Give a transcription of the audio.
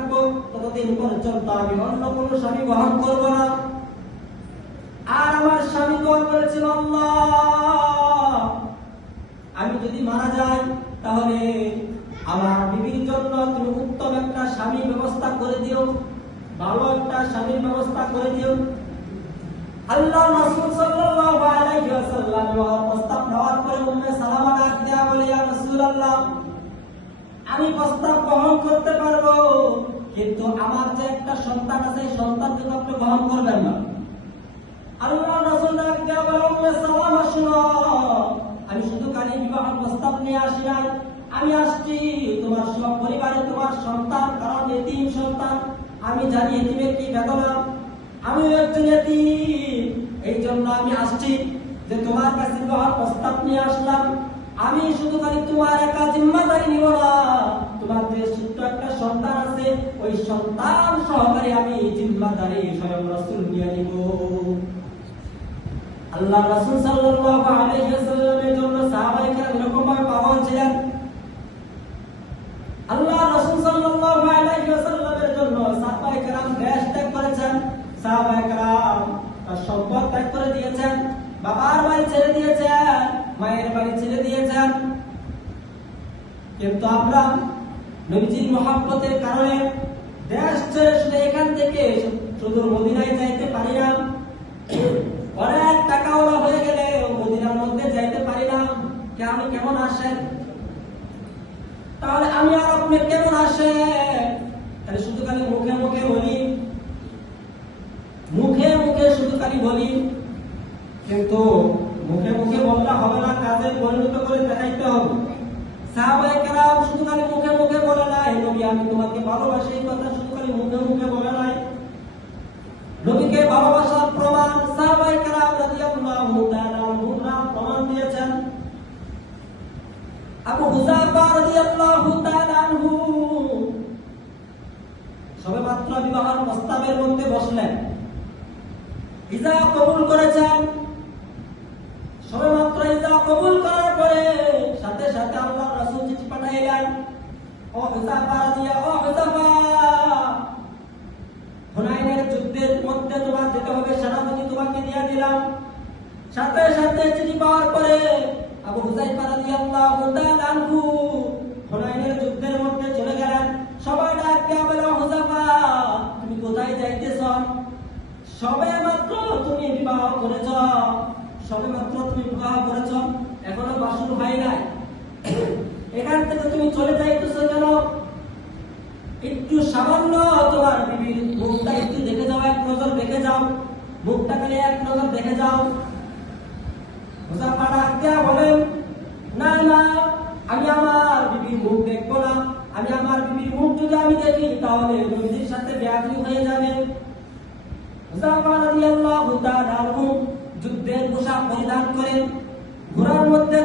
থাকবো ততদিন পর্যন্ত আমি অন্য কোনো স্বামী গ্রহণ করবো না। আর আমার স্বামী দোয়া করেছিল, আল্লাহ আমি যদি মারা যাই তাহলে আমার বিবির জন্য তুমি উত্তম একটা স্বামীর ব্যবস্থা করে দিও, ভালো একটা স্বামীর ব্যবস্থা করে দিও। আল্লাহ রাসূল সাল্লাল্লাহু আলাইহি ওয়াসাল্লাম প্রস্তাব দেওয়ার পরে উম্মে সালামা ডাক দেয়া বলে, ইয়া রাসূলুল্লাহ আমি প্রস্তাব গ্রহণ করতে পারবো, কিন্তু আমার যে একটা সন্তান আছে সন্তান যদি আপনি গ্রহণ করবেন না। আল্লাহ রাসূল ডাক দেয়া বলে, উম্মে সালামা শুনো, আমি শুধু কালী বিবাহ প্রস্তাব নিয়ে আসি নাই, আমি আসছি তোমার সব পরিবারে তোমার সন্তান, কারণ এতিম সন্তান, আমি জানি এতিমের কি বেদনা, আমি একজন এতিম, এই জন্য আমি আসছি যে তোমার কাছে বিবাহ প্রস্তাব নিয়ে আসলাম। আমি শুধু খালি তোমার একা জিম্মাদারি নিব না, তোমার যে ছোট্ট একটা সন্তান আছে ওই সন্তান সহকারে আমি জিম্মাদারি স্বয়ং রাসূল নিয়ে নিব। আল্লাহ রাসূল সাল্লাল্লাহু আলাইহি ওয়াসাল্লামের জন্য সাহাবায়ে কেরাম এরকম ভাবে পাগল ছিলেন। আল্লাহ রাসূল সাল্লাল্লাহু আলাইহি ওয়াসাল্লামের জন্য সাহাবায়ে কেরাম দেশ ত্যাগ করেছেন, সাহাবায়ে কেরাম তার সম্পদ ত্যাগ করে দিয়েছেন, বাবার বাড়ি ছেড়ে দিয়েছেন, মায়ের বাড়ি ছেড়ে দিয়েছেন। কিন্তু আমরা নবীজির মহব্বতের কারণে দেশ ছেড়ে শুধু এখান থেকে শুধু মদিনায় যাইতে পারি না, অনেক টাকাওয়ালা হয়ে গেলে মদিনার মধ্যে যাইতে পারি না। আমি কেমন আসেন, তাহলে আমি আর আপনি কেমন আসেন? তাহলে শুধু খালি মুখে মুখে বলি, মুখে মুখে শুধু খালি বলি, কিন্তু মুখে মুখে বললে হবে না, কাজে পরিণত করে দেখাইতে হবে। সাহাবায়ে কেরাম শুধু খালি মুখে মুখে বলে নাই নবী আমি তোমাকে ভালোবাসি, এই কথা শুধু খালি মুখে মুখে বলে নাই, নবীকে ভালোবাসার প্রমাণ সাহাবায়ে কেরাম রাদিয়াল্লাহু তাআলা আনহুরা প্রমাণ দিয়েছেন। আবু হুযায়ফা রাদিয়াল্লাহু তাআলা আনহু সবেমাত্র বিবাহের প্রস্তাবের মধ্যে বসলেন, ইজা কবুল করেছেন, সবেমাত্র ইজা কবুল করার পরে সাথে সাথে আল্লাহ রাসূল চিঠি পাঠাইলেন, ও হুযায়ফা ও হুযায়ফা হুনাইনের যুদ্ধের মধ্যে তোমার যেতে হবে, সেনাপতি তোমাকে দিয়ে দিলাম। সাথে সাথে চিঠি পাওয়ার পরে আবু হুযায়ফা রাদিয়াল্লাহু তাআলা আনহু হুনাইনের যুদ্ধের মধ্যে চলে গেলেন। সবাই ডাক দিয়া বলে, হুযায়ফা তুমি কোথায় যাইতেছ? সবেমাত্র তুমি বিবাহ করেছ, সবেমাত্র তুমি বিবাহ করেছ, এখনো বাসর হয় নাই, এখান থেকে তুমি চলে যাইতেছ কেন? একটু সামান্য তোমার বিবির মুখটা একটু দেখে যাও, এক নজর দেখে যাও, মুখটা খালি এক নজর দেখে যাও। হুযায়ফা ডাক দিয়া বলেন, না না আমি আমার বিবির মুখ দেখবো না, আমি আমার বিবির মুখ যদি আমি দেখি তাহলে নবীর সাথে বেয়াদবি হয়ে যাবে। হুযায়ফা রাদিয়াল্লাহু তাআলা আনহু যুদ্ধের পোশাক পরিধান করেন, ঘোড়ার মধ্যে